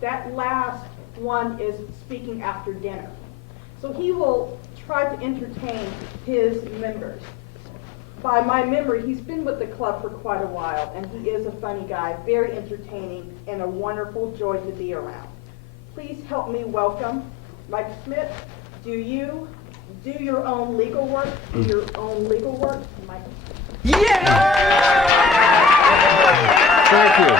That last one is speaking after dinner. So he will try to entertain his members. By my memory, he's been with the club for quite a while, and he is a funny guy, very entertaining, and a wonderful joy to be around. Please help me welcome Mike Schmidt. Do you do your own legal work? Mike. Yeah! Thank you.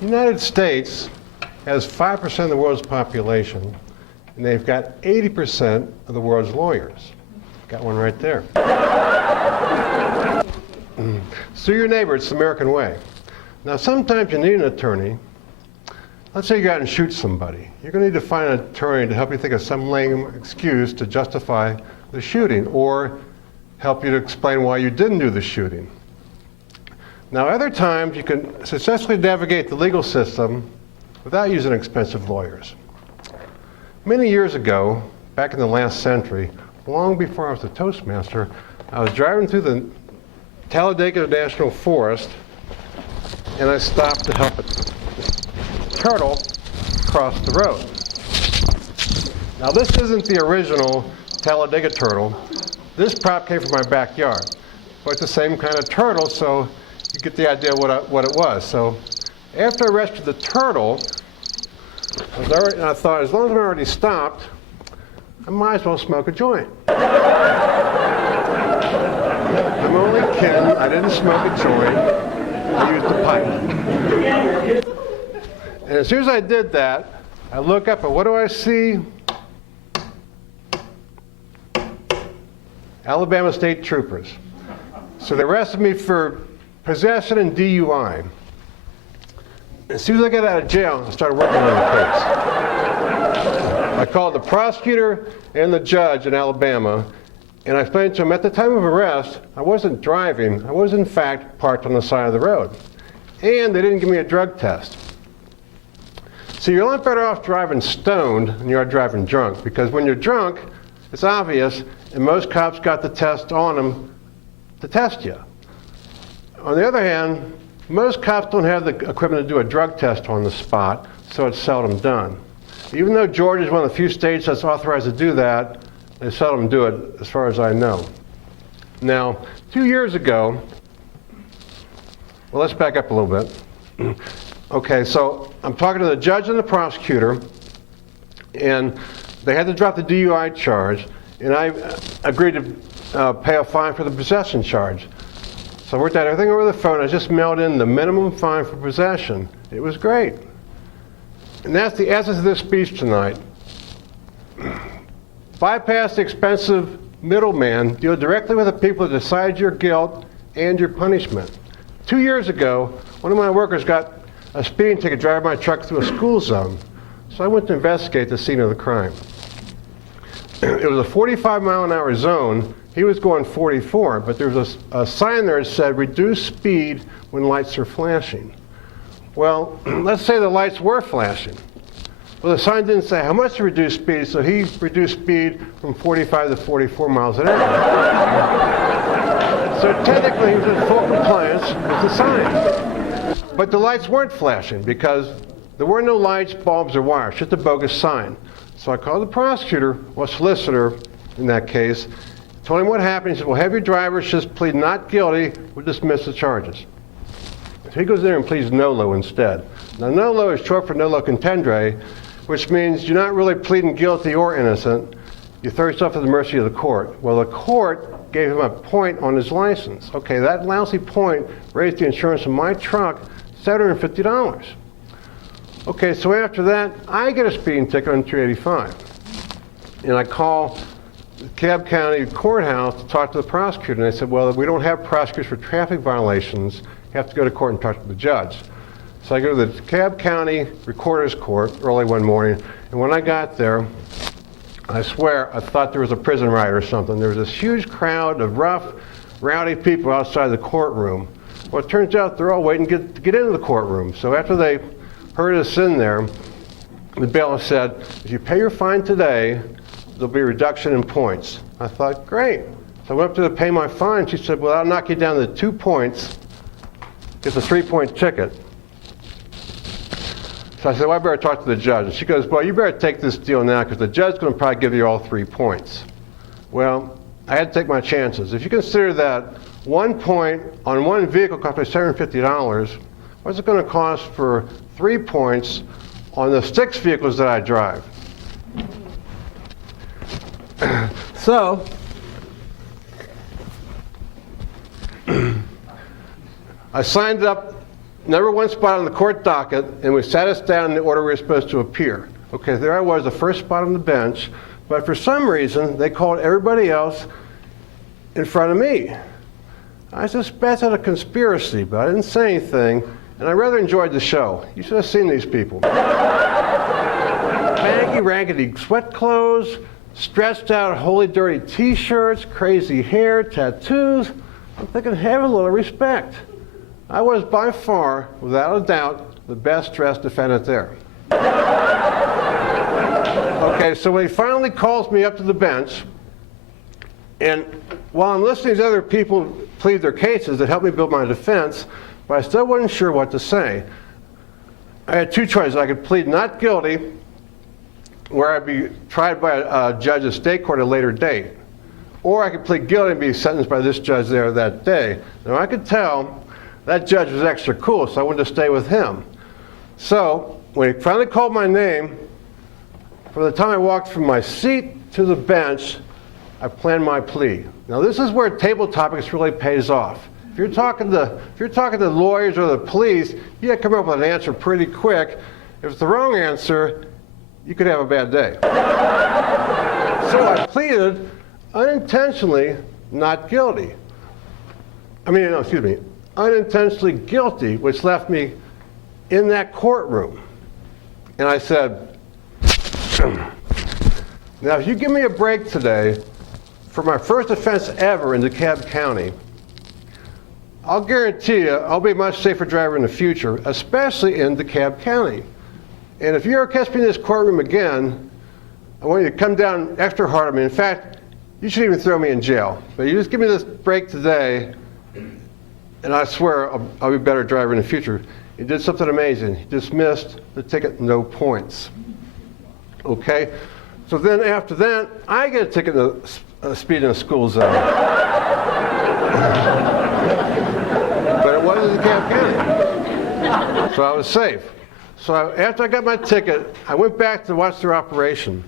The United States has 5% of the world's population, and they've got 80% of the world's lawyers. Got one right there. Sue your neighbor, it's the American way. Now, sometimes you need an attorney. Let's say you go out and shoot somebody. You're going to need to find an attorney to help you think of some lame excuse to justify the shooting, or help you to explain why you didn't do the shooting. Now, other times you can successfully navigate the legal system without using expensive lawyers. Many years ago, back in the last century, long before I was a Toastmaster, I was driving through the Talladega National Forest, and I stopped to help a turtle cross the road. Now, this isn't the original Talladega turtle. This prop came from my backyard. But it's the same kind of turtle, so you get the idea what it was. So after I rescued the turtle, I thought, as long as I'm already stopped, I might as well smoke a joint. I'm only kidding. I didn't smoke a joint. I used a pipe. And as soon as I did that, I look up, and what do I see? Alabama State Troopers. So they arrested me for possession and DUI. As soon as I got out of jail, I started working on the case. I called the prosecutor and the judge in Alabama, and I explained to them at the time of arrest, I wasn't driving. I was, in fact, parked on the side of the road. And they didn't give me a drug test. So you're a lot better off driving stoned than you are driving drunk, because when you're drunk, it's obvious, and most cops got the test on them to test you. On the other hand, most cops don't have the equipment to do a drug test on the spot, so it's seldom done. Even though Georgia is one of the few states that's authorized to do that, they seldom do it, as far as I know. Now, 2 years ago, well, let's back up a little bit. Okay, so I'm talking to the judge and the prosecutor, and they had to drop the DUI charge, and I agreed to pay a fine for the possession charge. So I worked out everything over the phone. I just mailed in the minimum fine for possession. It was great. And that's the essence of this speech tonight. Bypass the expensive middleman. Deal directly with the people that decide your guilt and your punishment. 2 years ago, one of my workers got a speeding ticket driving my truck through a school zone. So I went to investigate the scene of the crime. It was a 45-mile-an-hour zone. He was going 44, but there was a sign there that said, reduce speed when lights are flashing. Well, let's say the lights were flashing. Well, the sign didn't say how much to reduce speed, so he reduced speed from 45 to 44 miles an hour. So technically, he was in full compliance with the sign. But the lights weren't flashing because there were no lights, bulbs, or wires, just a bogus sign. So I called the prosecutor, or solicitor in that case, told him what happened. He said, well, have your drivers just plead not guilty, we'll dismiss the charges. So he goes there and pleads nolo instead. Now, nolo is short for nolo contendere, which means you're not really pleading guilty or innocent. You throw yourself at the mercy of the court. Well, the court gave him a point on his license. Okay, that lousy point raised the insurance on my truck $750. Okay, so after that, I get a speeding ticket on 385. And I call the Cobb County Courthouse to talk to the prosecutor. And they said, well, we don't have prosecutors for traffic violations. You have to go to court and talk to the judge. So I go to the Cobb County Recorder's Court early one morning. And when I got there, I swear, I thought there was a prison riot or something. There was this huge crowd of rough, rowdy people outside the courtroom. Well, it turns out they're all waiting to get into the courtroom. So after they heard us in there, the bailiff said, if you pay your fine today, there'll be a reduction in points. I thought, great. So I went up to her to pay my fine. She said, well, I'll knock you down to 2 points. It's a 3-point ticket. So I said, well, I better talk to the judge. And she goes, well, you better take this deal now because the judge's going to probably give you all 3 points. Well, I had to take my chances. If you consider that 1 point on one vehicle cost me $750, what's it going to cost for 3 points on the 6 vehicles that I drive? So, I signed up, number 1 spot on the court docket, and we sat us down in the order we were supposed to appear. Okay, there I was, the first spot on the bench, but for some reason, they called everybody else in front of me. I suspected a conspiracy, but I didn't say anything, and I rather enjoyed the show. You should have seen these people. Baggy, raggedy sweat clothes, stretched out, holy dirty t-shirts, crazy hair, tattoos. I'm thinking, have a little respect. I was by far, without a doubt, the best dressed defendant there. Okay, so when he finally calls me up to the bench, and while I'm listening to other people plead their cases that helped me build my defense, but I still wasn't sure what to say. I had 2 choices. I could plead not guilty, where I'd be tried by a judge of state court at a later date, or I could plead guilty and be sentenced by this judge there that day. Now I could tell that judge was extra cool, so I wanted to stay with him. So when he finally called my name, from the time I walked from my seat to the bench, I planned my plea. Now this is where table topics really pays off. If you're talking to lawyers or the police, you got to come up with an answer pretty quick. If it's the wrong answer, you could have a bad day. So I pleaded unintentionally not guilty. Unintentionally guilty, which left me in that courtroom. And I said, now if you give me a break today for my first offense ever in DeKalb County, I'll guarantee you I'll be a much safer driver in the future, especially in DeKalb County. And if you ever catch me in this courtroom again, I want you to come down extra hard on me. In fact, you should even throw me in jail. But you just give me this break today, and I swear I'll be a better driver in the future. He did something amazing. He dismissed the ticket, no points. Okay? So then after that, I get a ticket to speed in a school zone. But it wasn't DeKalb County. So I was safe. So after I got my ticket, I went back to watch their operation.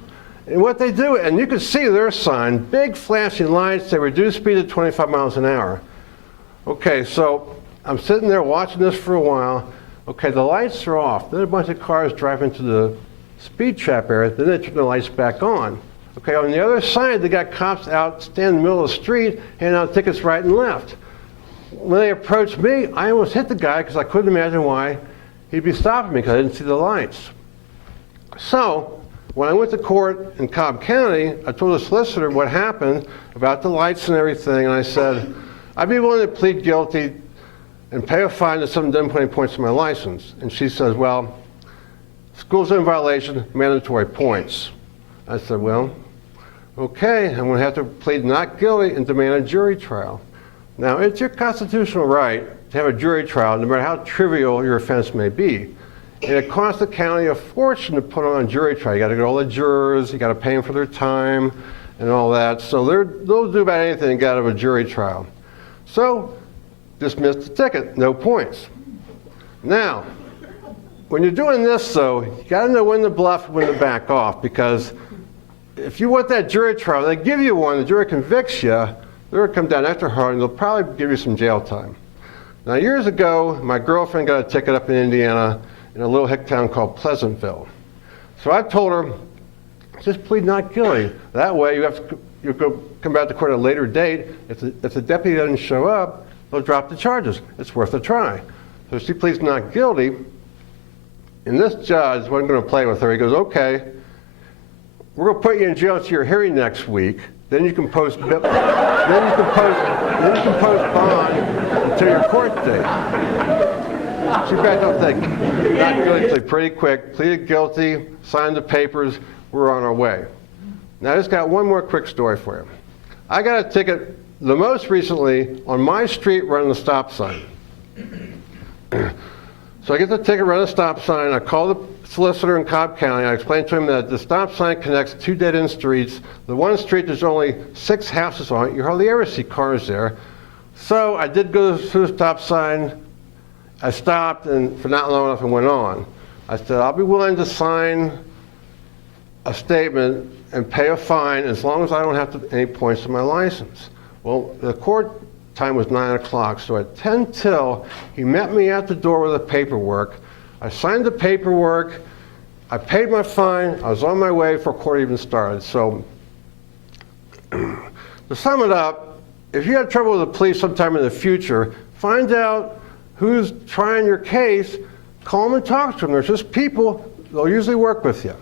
And what they do, and you can see their sign, big flashing lights, they reduce speed to 25 miles an hour. Okay, so I'm sitting there watching this for a while. Okay, the lights are off. Then a bunch of cars drive into the speed trap area. Then they turn the lights back on. Okay, on the other side, they got cops out standing in the middle of the street, handing out tickets right and left. When they approached me, I almost hit the guy because I couldn't imagine why he'd be stopping me because I didn't see the lights. So when I went to court in Cobb County, I told the solicitor what happened about the lights and everything, and I said, I'd be willing to plead guilty and pay a fine if someone doesn't put any points on my license. And she says, well, school zone violation, mandatory points. I said, well, okay, I'm going to have to plead not guilty and demand a jury trial. Now, it's your constitutional right to have a jury trial, no matter how trivial your offense may be. And it costs the county a fortune to put on a jury trial. You got to get all the jurors, you got to pay them for their time and all that. So they'll do about anything to get out of a jury trial. So, dismiss the ticket, no points. Now, when you're doing this, though, you got to know when to bluff and when to back off, because if you want that jury trial, they give you one, the jury convicts you, they're going to come down extra hard, and they'll probably give you some jail time. Now, years ago, my girlfriend got a ticket up in Indiana in a little hick town called Pleasantville. So I told her, just plead not guilty. That way, you'll come back to court at a later date. If the deputy doesn't show up, they'll drop the charges. It's worth a try. So she pleads not guilty, and this judge wasn't going to play with her. He goes, okay, we're going to put you in jail until your hearing next week. Then you can post bond until your court date. She backed up thinking, not guilty, pretty quick, pleaded guilty, signed the papers, we're on our way. Now I just got one more quick story for you. I got a ticket the most recently on my street running the stop sign. So I get the ticket, run a stop sign. I call the solicitor in Cobb County. I explain to him that the stop sign connects two dead-end streets. The one street, there's only 6 houses on it. You hardly ever see cars there. So I did go to the stop sign. I stopped, and for not long enough, and went on. I said, I'll be willing to sign a statement and pay a fine as long as I don't have any points on my license. Well, the court time was 9 o'clock, so at 10 till, he met me at the door with the paperwork. I signed the paperwork, I paid my fine, I was on my way before court even started. So, to sum it up, if you have trouble with the police sometime in the future, find out who's trying your case, call them and talk to them. There's just people, they'll usually work with you.